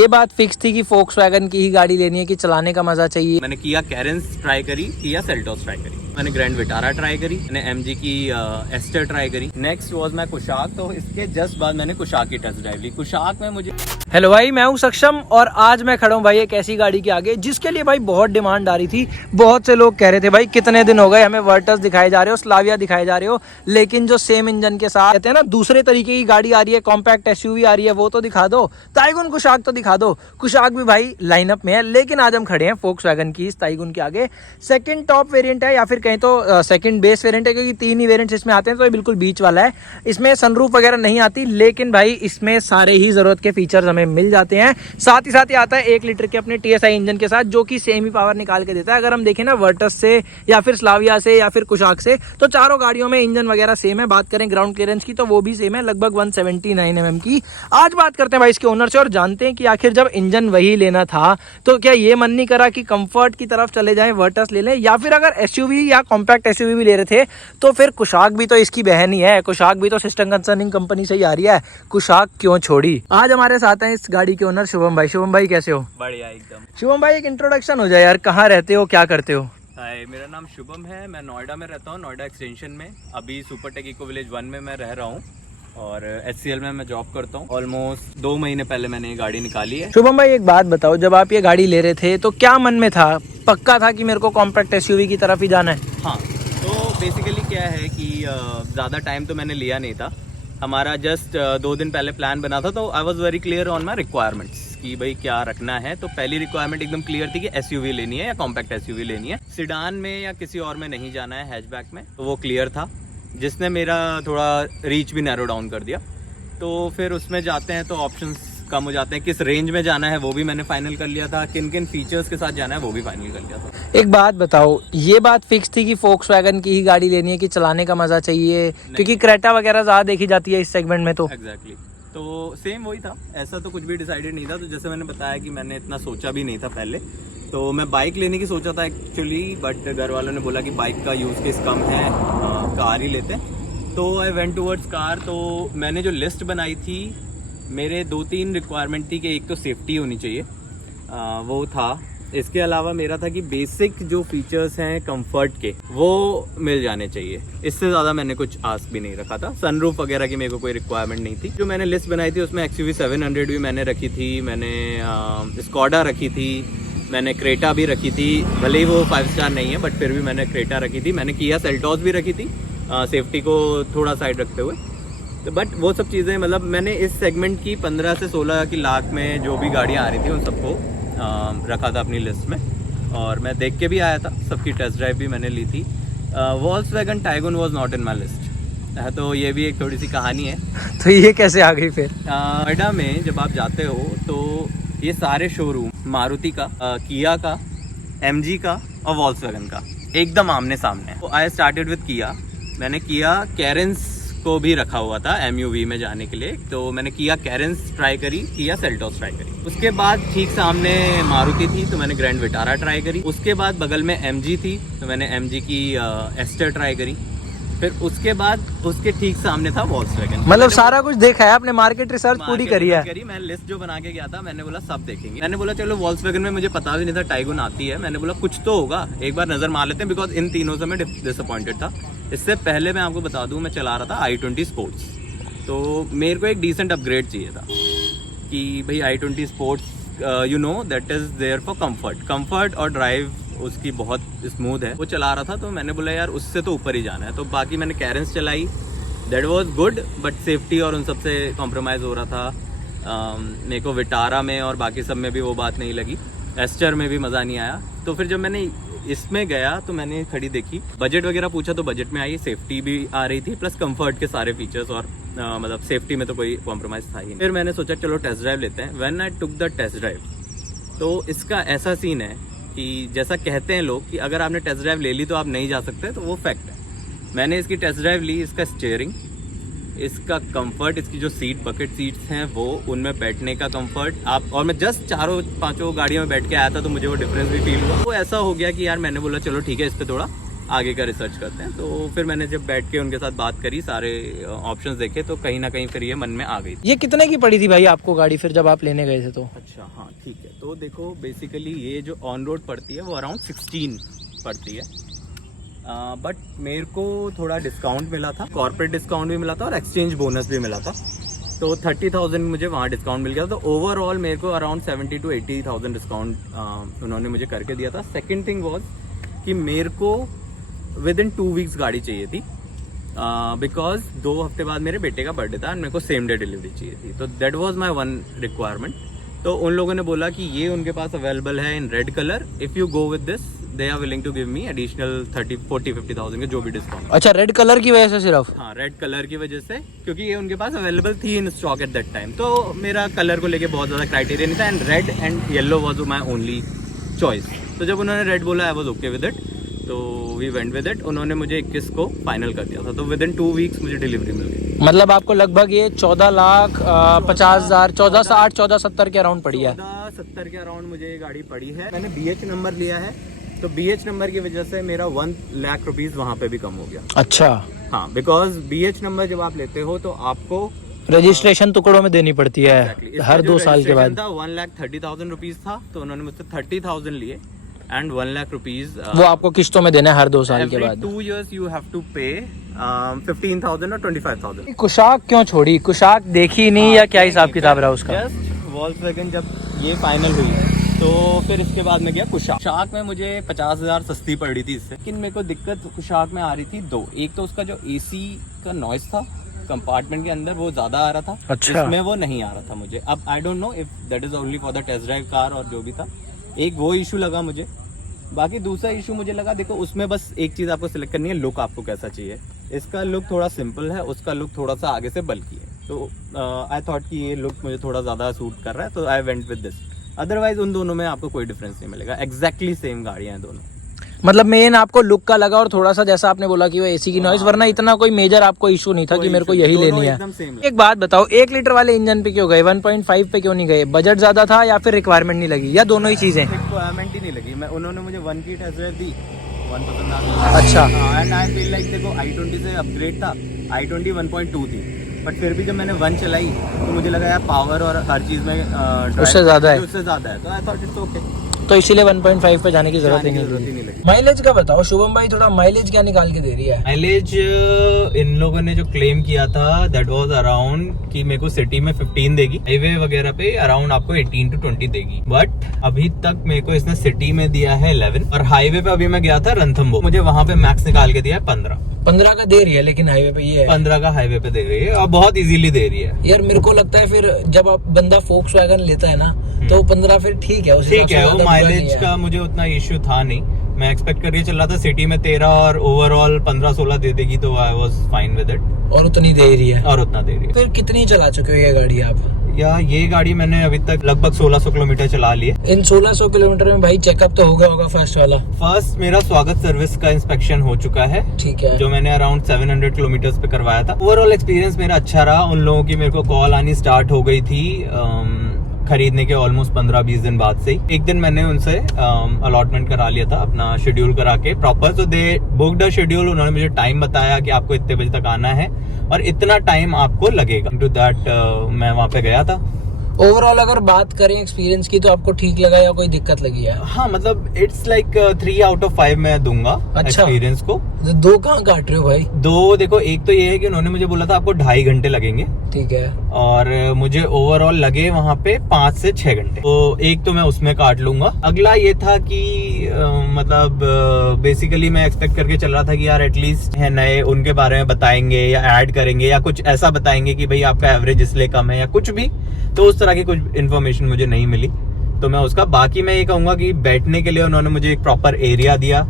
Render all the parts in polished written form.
ये बात फिक्स थी कि फोक्सवैगन की ही गाड़ी लेनी है कि चलाने का मजा चाहिए। मैंने किया कैरेंस ट्राई करी, किया सेल्टोस ट्राई करी, मैंने ग्रैंड विटारा ट्राई करी, मैंने एमजी की एस्टर ट्राई करी। नेक्स्ट वाज मैं कुशाक, तो इसके जस्ट बाद मैंने कुशाक की टेस्ट ड्राइव ली। कुशाक में मुझे हेलो भाई, मैं हूं सक्षम और आज मैं खड़ा हूं भाई एक ऐसी गाड़ी के आगे जिसके लिए भाई बहुत डिमांड आ रही थी। बहुत से लोग कह रहे थे भाई कितने दिन हो गए हमें वर्टस दिखाए जा रहे हो, स्लाविया दिखाए जा रहे हो, लेकिन जो सेम इंजन के साथ कहते हैं ना दूसरे तरीके की गाड़ी आ रही है, कॉम्पैक्ट एसयूवी आ रही है, वो तो दिखा दो। टाइगुन कुशाक तो दिखा दो। कुशाक भी भाई लाइनअप में है, लेकिन आज हम खड़े हैं फोक्सवैगन की इस टाइगुन के आगे। सेकंड टॉप वेरिएंट है या फिर कहीं तो सेकंड बेस वेरिएंट है, क्योंकि 3 ही वेरिएंट्स इसमें आते हैं, तो ये बिल्कुल बीच वाला है। इसमें सनरूफ वगैरह नहीं आती, लेकिन भाई इसमें सारे ही जरूरत के फीचर्स हमें मिल जाते हैं। साथ ही आता है 1 लीटर के अपने TSI इंजन के साथ, जो कि सेम ही पावर निकाल के देता है। अगर हम देखें ना वर्टस से या फिर स्लाविया से या फिर कुशाक से, तो चारों गाड़ियों में इंजन वगैरह सेम है। बात करें ग्राउंड क्लियरेंस की तो वो भी सेम है, लगभग 179 mm की। आज बात करते हैं भाई इसके ओनर से और जानते हैं कि आखिर जब इंजन वही लेना था तो क्या ये मन नहीं करा कि कंफर्ट की तरफ चले जाएं, वर्टस ले लें, या फिर अगर एसयूवी या कॉम्पैक्ट एसयूवी भी ले रहे थे तो फिर कुशाक भी तो इसकी बहन ही है। कुशाक भी तो सिस्टम कंसर्निंग कंपनी से ही आ रही है, कुशाक क्यों छोड़ी। आज हमारे साथ हैं इस गाड़ी के ओनर शुभम भाई। शुभम भाई कैसे हो? बढ़िया एकदम। शुभम भाई एक इंट्रोडक्शन हो जाए यार, कहाँ रहते हो, क्या करते हो? हाय, मेरा नाम शुभम है, मैं नोएडा में रहता हूँ, नोएडा एक्सटेंशन में। अभी सुपरटेक इको विलेज 1 में मैं रह रहा हूँ और HCL में मैं जॉब करता हूँ। ऑलमोस्ट 2 महीने पहले मैंने ये गाड़ी निकाली है। शुभम भाई एक बात बताओ, जब आप ये गाड़ी ले रहे थे तो क्या मन में था? पक्का था कि मेरे को कॉम्पैक्ट एसयूवी की तरफ ही जाना है? हाँ, तो बेसिकली क्या है कि ज़्यादा टाइम तो मैंने लिया नहीं था। हमारा जस्ट 2 दिन पहले प्लान बना था, तो I was very clear on my requirements कि भाई क्या रखना है। तो पहली रिक्वायरमेंट एकदम क्लियर थी कि एसयूवी लेनी है या कॉम्पैक्ट एसयूवी लेनी है, सिडान में या किसी और में नहीं जाना है, हैचबैक में। तो वो क्लियर था, जिसने मेरा थोड़ा रीच भी नैरो डाउन कर दिया। तो फिर उसमें जाते हैं तो ऑप्शंस कम हो जाते हैं। किस रेंज में जाना है वो भी मैंने फाइनल कर लिया था, किन किन फीचर्स के साथ जाना है वो भी फाइनल कर लिया था। एक बात बताओ, ये बात फिक्स थी कि फोक्सवैगन की ही गाड़ी लेनी है कि चलाने का मजा चाहिए, क्योंकि क्रेटा वगैरह ज्यादा देखी जाती है इस सेगमेंट में? तो एग्जैक्टली तो सेम वही था, ऐसा तो कुछ भी डिसाइडेड नहीं था। तो जैसे मैंने बताया कि मैंने इतना सोचा भी नहीं था पहले, तो मैं बाइक लेने की सोचा था एक्चुअली, बट घर वालों ने बोला कि बाइक का यूज़ केस कम है, कार ही लेते हैं। तो आई वेंट टूवर्ड्स कार। तो मैंने जो लिस्ट बनाई थी, मेरे 2-3 रिक्वायरमेंट थी कि एक तो सेफ्टी होनी चाहिए, वो था। इसके अलावा मेरा था कि बेसिक जो फीचर्स हैं कंफर्ट के वो मिल जाने चाहिए। इससे ज़्यादा मैंने कुछ आस्क भी नहीं रखा था। सनरूफ वगैरह की मेरे को कोई रिक्वायरमेंट नहीं थी। जो मैंने लिस्ट बनाई थी उसमें XUV 700 भी मैंने रखी थी, मैंने स्कॉडा रखी थी, मैंने क्रेटा भी रखी थी। भले ही वो 5 स्टार नहीं है, बट फिर भी मैंने क्रेटा रखी थी। मैंने किया सेल्टोस भी रखी थी, सेफ्टी को थोड़ा साइड रखते हुए। तो बट वो सब चीज़ें, मतलब मैंने इस सेगमेंट की 15 से 16 की लाख में जो भी गाड़ियाँ आ रही थी उन सबको रखा था अपनी लिस्ट में, और मैं देख के भी आया था। सबकी टेस्ट ड्राइव भी मैंने ली थी। Volkswagen Tiguan was not in my list, तो ये भी एक थोड़ी सी कहानी है। तो ये कैसे आ गई फिर? नोएडा में जब आप जाते हो तो ये सारे शोरूम मारुति का, किया का, MG का और वोल्क्सवैगन का एकदम आमने सामने। तो आई स्टार्टेड विद किया। मैंने किया कैरेंस को भी रखा हुआ था MUV में जाने के लिए, तो मैंने किया कैरेंस ट्राई करी, किया सेल्टोस ट्राई करी। उसके बाद ठीक सामने मारुति थी तो मैंने ग्रैंड विटारा ट्राई करी। उसके बाद बगल में MG थी तो मैंने MG की एस्टर ट्राई करी। फिर उसके बाद उसके ठीक सामने था वोल्क्सवैगन। मतलब सारा कुछ देखा है आपने, मार्केट रिसर्च पूरी करी है? मैं लिस्ट जो बना के गया था, मैंने बोला सब देखेंगे। मैंने बोला चलो वोल्क्सवैगन में मुझे पता भी नहीं था टाइगुन आती है, मैंने बोला कुछ तो होगा, एक बार नजर मार लेते हैं, बिकॉज इन तीनों से मैं डिसअपॉइंटेड था। इससे पहले मैं आपको बता दूं, मैं चला रहा था i20 स्पोर्ट्स। तो मेरे को एक डिसेंट अपग्रेड चाहिए था कि भाई i20 sports you know that is there for comfort और ड्राइव उसकी बहुत स्मूथ है। वो चला रहा था तो मैंने बोला यार उससे तो ऊपर ही जाना है। तो बाकी मैंने कैरेंस चलाई, that was good, but safety और उन सबसे कॉम्प्रोमाइज़ हो रहा था। मेरे को विटारा में और बाकी सब में भी वो बात नहीं लगी, एस्टर में भी मज़ा नहीं आया। तो फिर जब मैंने इसमें गया तो मैंने खड़ी देखी, बजट वगैरह पूछा तो बजट में आई, सेफ्टी भी आ रही थी, प्लस कंफर्ट के सारे फीचर्स, और मतलब सेफ्टी में तो कोई कॉम्प्रोमाइज़ था ही नहीं। फिर मैंने सोचा चलो टेस्ट ड्राइव लेते हैं। When I took the test drive, तो इसका ऐसा सीन है कि जैसा कहते हैं लोग कि अगर आपने टेस्ट ड्राइव ले ली तो आप नहीं जा सकते, तो वो फैक्ट है। मैंने इसकी टेस्ट ड्राइव ली। इसका स्टीयरिंग, इसका कंफर्ट, इसकी जो सीट बकेट सीट्स हैं वो, उनमें बैठने का कंफर्ट आप, और मैं जस्ट 4-5 गाड़ियों में बैठ के आया था तो मुझे वो डिफरेंस भी फील हुआ। वो ऐसा हो गया कि यार मैंने बोला चलो ठीक है, इस पर थोड़ा आगे का रिसर्च करते हैं। तो फिर मैंने जब बैठ के उनके साथ बात करी, सारे ऑप्शंस देखे, तो कहीं ना कहीं फिर ये मन में आ गई। ये कितने की पड़ी थी भाई आपको गाड़ी फिर जब आप लेने गए थे तो? अच्छा, हाँ ठीक है। तो देखो बेसिकली ये जो ऑन रोड पड़ती है वो अराउंड 16 पड़ती है, बट मेरे को थोड़ा डिस्काउंट मिला था, कॉर्पोरेट डिस्काउंट भी मिला था और एक्सचेंज बोनस भी मिला था। तो 30,000 मुझे वहाँ डिस्काउंट मिल गया था। तो ओवरऑल मेरे को अराउंड 70 to 80,000 डिस्काउंट उन्होंने मुझे करके दिया था। सेकेंड थिंग वॉज कि मेरे को विद इन 2 वीक्स गाड़ी चाहिए थी, बिकॉज 2 हफ्ते बाद मेरे बेटे का बर्थडे था और मेरे को सेम डे डिलीवरी चाहिए थी। तो that was my one requirement. तो उन लोगों ने बोला कि ये उनके पास अवेलेबल है in red colour, if you go with this they are willing to give me additional 30-40-50,000 के जो भी डिस्काउंट। अच्छा, रेड कलर की वजह से सिर्फ? हाँ, रेड कलर की वजह से, क्योंकि ये उनके पास अवेलेबल थी in stock at that time. तो मेरा कलर को लेके बहुत ज़्यादा क्राइटेरिया नहीं था, and red and yellow was my only choice. तो जब उन्होंने रेड बोला I was okay with it, तो वी वेंट विद इट। उन्होंने मुझे 21 को फाइनल कर दिया था, तो विद इन 2 वीक्स मुझे डिलीवरी मिल गई। मतलब आपको लगभग ये 14,50,000, 14,60, 14,70 के अराउंड पड़ी है? 14,70 के अराउंड मुझे ये गाड़ी पड़ी है। मैंने BH नंबर लिया है, तो BH नंबर की वजह से मेरा 1 लाख रुपीज वहाँ पे भी कम हो गया। अच्छा। हाँ, बिकॉज BH नंबर जब आप लेते हो तो आपको रजिस्ट्रेशन टुकड़ों में देनी पड़ती है हर 2 साल के बाद। 1,30,000 रुपीज था, तो उन्होंने मुझसे 30,000 लिए एंड 1 लाख रुपीज वो आपको किस्तों में देना है हर 2 साल के बाद। 2 years you have to pay 15,000 और 25,000। कुशाक क्यों छोड़ी? कुशाक देखी नहीं या क्या हिसाब किताब रहा उसका? जस्ट वॉल्क्सवैगन जब ये फाइनल हुई तो फिर इसके बाद में गया कुशाक। कुशाक में मुझे 50,000 सस्ती पड़ रही थी इससे, लेकिन मेरे को दिक्कत कुशाक में आ रही थी 2। एक तो उसका जो AC का नॉइस था कंपार्टमेंट के अंदर वो ज्यादा आ रहा था। अच्छा। इसमें वो नहीं आ रहा था मुझे। अब I don't know if that is only for the test drive car और जो भी था, एक वो इशू लगा मुझे। बाकी दूसरा इशू मुझे लगा, देखो उसमें बस एक चीज आपको सिलेक्ट करनी है, लुक आपको कैसा चाहिए। इसका लुक थोड़ा सिंपल है, उसका लुक थोड़ा सा आगे से बल्की है। तो आई थॉट कि ये लुक मुझे थोड़ा ज्यादा सूट कर रहा है, तो I went with this. Otherwise उन दोनों में आपको कोई डिफरेंस नहीं मिलेगा, एग्जैक्टली सेम गाड़ियां हैं दोनों। मतलब मेन आपको लुक का लगा और थोड़ा सा जैसा आपने बोला कि वो AC की नॉइस, वरना इतना कोई मेजर आपको इशू नहीं था कि मेरे को यही लेनी है। एक बात बताओ, 1 लीटर वाले इंजन पे क्यों गए, 1.5 पे क्यों नहीं गए? बजट ज्यादा था या फिर रिक्वायरमेंट नहीं लगी, या दोनों ही चीजें? रिक्वायरमेंट ही नहीं लगी। मैं उन्होंने मुझे 1 की टेस्ट ड्राइव दी, 1 पसंद आ गया। अच्छा। एंड आई फील लाइक देखो i20 से अपग्रेड था, i20 1.2 थी, बट फिर भी जब मैंने 1 चलाई तो मुझे लगा यार पावर और हर चीज में उससे ज्यादा है, तो आई थॉट इट्स ओके। तो इसीलिए 1.5 पे जाने की जरूरत ही नहीं लगी। माइलेज का बताओ शुभम भाई, थोड़ा माइलेज क्या निकाल के दे रही है? माइलेज इन लोगों ने जो क्लेम किया था दैट वाज अराउंड कि मेरे को सिटी में 15 देगी, हाईवे वगैरह पे अराउंड आपको 18 to 20 देगी। बट अभी तक मेरे को इसने सिटी में दिया है 11, और हाईवे पे अभी मैं गया था रणथंबोर, मुझे वहाँ पे मैक्स निकाल के दिया है 15 का दे रही है, लेकिन हाईवे पे ये है 15 का हाईवे पे दे रही है, और बहुत इजीली दे रही है। यार मेरे को लगता है फिर जब आप बंदा फोक्सवैगन लेता है ना, तो 15 फिर ठीक है, ठीक है। वो माइलेज का मुझे उतना इश्यू था नहीं, मैं एक्सपेक्ट करके चल रहा था सिटी में 13 और ओवरऑल 15-16 दे देगी, तो I was fine with it. और उतनी दे रही है? और उतना दे रही है। फिर कितनी चला चुके हो ये गाड़ी आप? या ये गाड़ी मैंने अभी तक लगभग 1600 किलोमीटर चला ली है। इन 1600 किलोमीटर में भाई चेकअप तो होगा फर्स्ट वाला? फर्स्ट मेरा स्वागत सर्विस का इंस्पेक्शन हो चुका है, ठीक है, जो मैंने अराउंड 700 किलोमीटर पे करवाया था। ओवरऑल एक्सपीरियंस मेरा अच्छा रहा। उन लोगों की मेरे को कॉल आनी स्टार्ट हो गई थी खरीदने के ऑलमोस्ट 15-20 दिन बाद से ही। एक दिन मैंने उनसे अलॉटमेंट करा लिया था, अपना शेड्यूल करा के प्रॉपर। तो दे बुक्ड अ शेड्यूल, उन्होंने मुझे टाइम बताया कि आपको इतने बजे तक आना है और इतना टाइम आपको लगेगा। टू दैट मैं वहाँ पे गया था। ओवरऑल अगर बात करें एक्सपीरियंस की, तो आपको ठीक लगा या कोई दिक्कत लगी है? हाँ, मतलब इट्स लाइक 3 out of 5 मैं दूंगा एक्सपीरियंस को। 2 कहाँ काट रहे हो भाई? 2 देखो, एक तो ये है कि उन्होंने मुझे बोला था आपको 2.5 घंटे लगेंगे, ठीक है, और मुझे ओवरऑल लगे वहाँ पे 5 से 6 घंटे। तो एक तो मैं उसमें काट लूंगा। अगला ये था कि मतलब बेसिकली मैं एक्सपेक्ट करके चल रहा था कि यार एटलीस्ट है नए, उनके बारे में बताएंगे या ऐड करेंगे या कुछ ऐसा बताएंगे कि भाई आपका एवरेज इसलिए कम है या कुछ भी। तो उस तरह की कुछ इन्फॉर्मेशन मुझे नहीं मिली, तो मैं उसका बाकी मैं ये कहूंगा कि बैठने के लिए उन्होंने मुझे एक प्रॉपर एरिया दिया,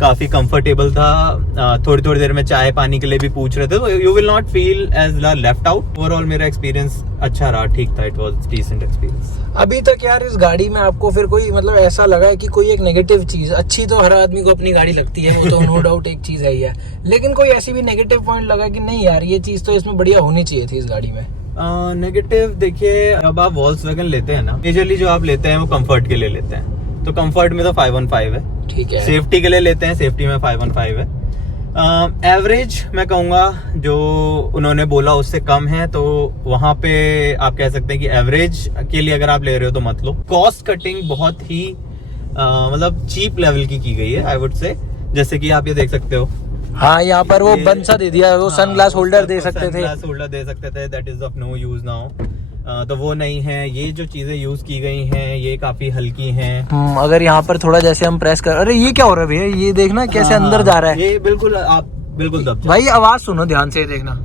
काफी कंफर्टेबल था। थोड़ी थोड़ी देर में चाय पानी के लिए भी पूछ रहे थे, तो you will not feel as left out. Overall मेरा एक्सपीरियंस अच्छा रहा, ठीक था, इट वाज डिसेंट एक्सपीरियंस। अभी तक यार इस गाड़ी में आपको फिर कोई मतलब ऐसा लगा है कि कोई एक नेगेटिव चीज? अच्छी तो हर आदमी को अपनी गाड़ी लगती है, वो तो नो डाउट एक चीज है ही है, लेकिन कोई ऐसी भी नेगेटिव पॉइंट लगा कि नहीं यार ये चीज तो इसमें बढ़िया होनी चाहिए थी इस गाड़ी में? नेगेटिव देखिए, अब आप वॉल्क्सवैगन लेते हैं ना, मेजरली जो आप लेते हैं वो कंफर्ट के लिए लेते हैं, तो कंफर्ट में तो 515 है, ठीक है। सेफ्टी के लिए लेते हैं, सेफ्टी में 515 है। एवरेज मैं कहूँगा जो उन्होंने बोला उससे कम है, तो वहाँ पे आप कह सकते हैं कि एवरेज के लिए अगर आप ले रहे हो तो मत लो। कॉस्ट कटिंग बहुत ही मतलब चीप लेवल की गई है आई वुड से। जैसे कि आप ये देख सकते हो, हाँ यहाँ पर वो बंद सा दे दिया, वो सन ग्लास होल्डर दे सकते थे, सनग्लास होल्डर दे सकते थे, that is of no use now. तो वो नहीं है। ये जो चीजें यूज की गई हैं ये काफी हल्की हैं। अगर यहाँ पर थोड़ा जैसे हम प्रेस कर, अरे ये क्या हो रहा है भैया, ये देखना कैसे अंदर जा रहा है। ये बिल्कुल आप बिल्कुल दब जाए। भाई आवाज सुनो ध्यान से, देखना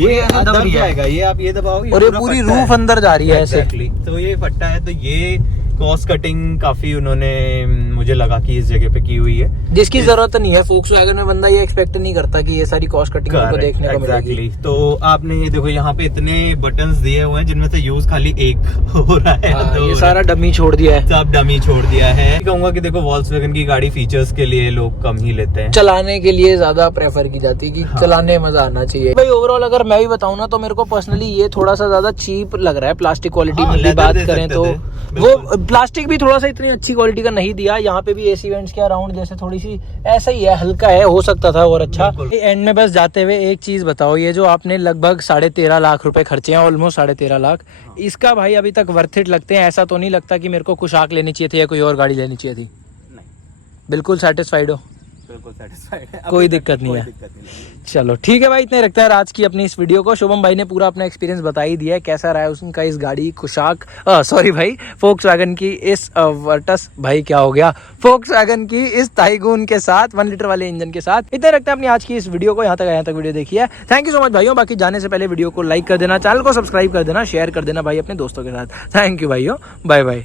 ये ऐसे दब दब रही है। जाएगा, ये आप ये दबाओगे और ये पूरी रूफ अंदर जा रही है ऐसे। Exactly. तो ये फट्टा है। तो ये कॉस्ट कटिंग काफी उन्होंने मुझे लगा कि इस जगह पे की हुई है, जिसकी जरूरत नहीं है। Volkswagen में बंदा ये एक्सपेक्ट नहीं करता कि ये सारी कॉस्ट कटिंग को देखने को मिलेगी। Exactly. तो आपने ये देखो यहाँ पे इतने बटन्स दिए हुए हैं जिनमें से यूज खाली एक हो रहा है। हाँ, तो ये सारा डमी छोड़ दिया है, सब डमी छोड़ दिया है। कहूंगा कि देखो Volkswagen की गाड़ी फीचर्स के लिए लोग कम ही लेते हैं, चलाने के लिए ज्यादा प्रेफर की जाती है कि हाँ। चलाने में मजा आना चाहिए। भाई ओवरऑल अगर मैं भी बताऊं ना तो मेरे को पर्सनली ये थोड़ा सा ज्यादा चीप लग रहा है। प्लास्टिक क्वालिटी हाँ, में भी leather बात दे करें सकते तो थे, वो प्लास्टिक भी थोड़ा सा इतनी अच्छी क्वालिटी का नहीं दिया। यहाँ पे भी एसी वेंट्स के अराउंड जैसे थोड़ी सी ऐसा ही है, हल्का है, हो सकता था और अच्छा। एंड में बस जाते हुए एक चीज बताओ, ये जो आपने लगभग 13.5 लाख रुपए खर्चे हैं, ऑलमोस्ट 13.5 लाख, इसका भाई अभी तक वर्थ इट लगते हैं? ऐसा तो नहीं लगता कि मेरे को कुशाक लेनी चाहिए थी या कोई और गाड़ी लेनी चाहिए थी? नहीं, बिल्कुल सेटिस्फाइड हो? बिल्कुल satisfied है। कोई अभी तक दिक्कत नहीं कोई है। दिक्कत नहीं लगी। चलो ठीक है भाई, इतने रखते हैं आज की अपनी इस वीडियो को। शुभम भाई ने पूरा अपना एक्सपीरियंस बता ही दिया है, कैसा रहा है उनका इस गाड़ी कुशाक सॉरी भाई Volkswagen की इस वर्टस, भाई क्या हो गया, Volkswagen की इस टाइगून के साथ 1 लीटर वाले इंजन के साथ। इतने रखते हैं अपनी आज की इस वीडियो को। यहाँ तक वीडियो देखी है, थैंक यू सो मच भाइयों। बाकी जाने से पहले वीडियो को लाइक कर देना, चैनल को सब्सक्राइब कर देना, शेयर कर देना भाई अपने दोस्तों के साथ। थैंक यू भाइयों, बाय बाय।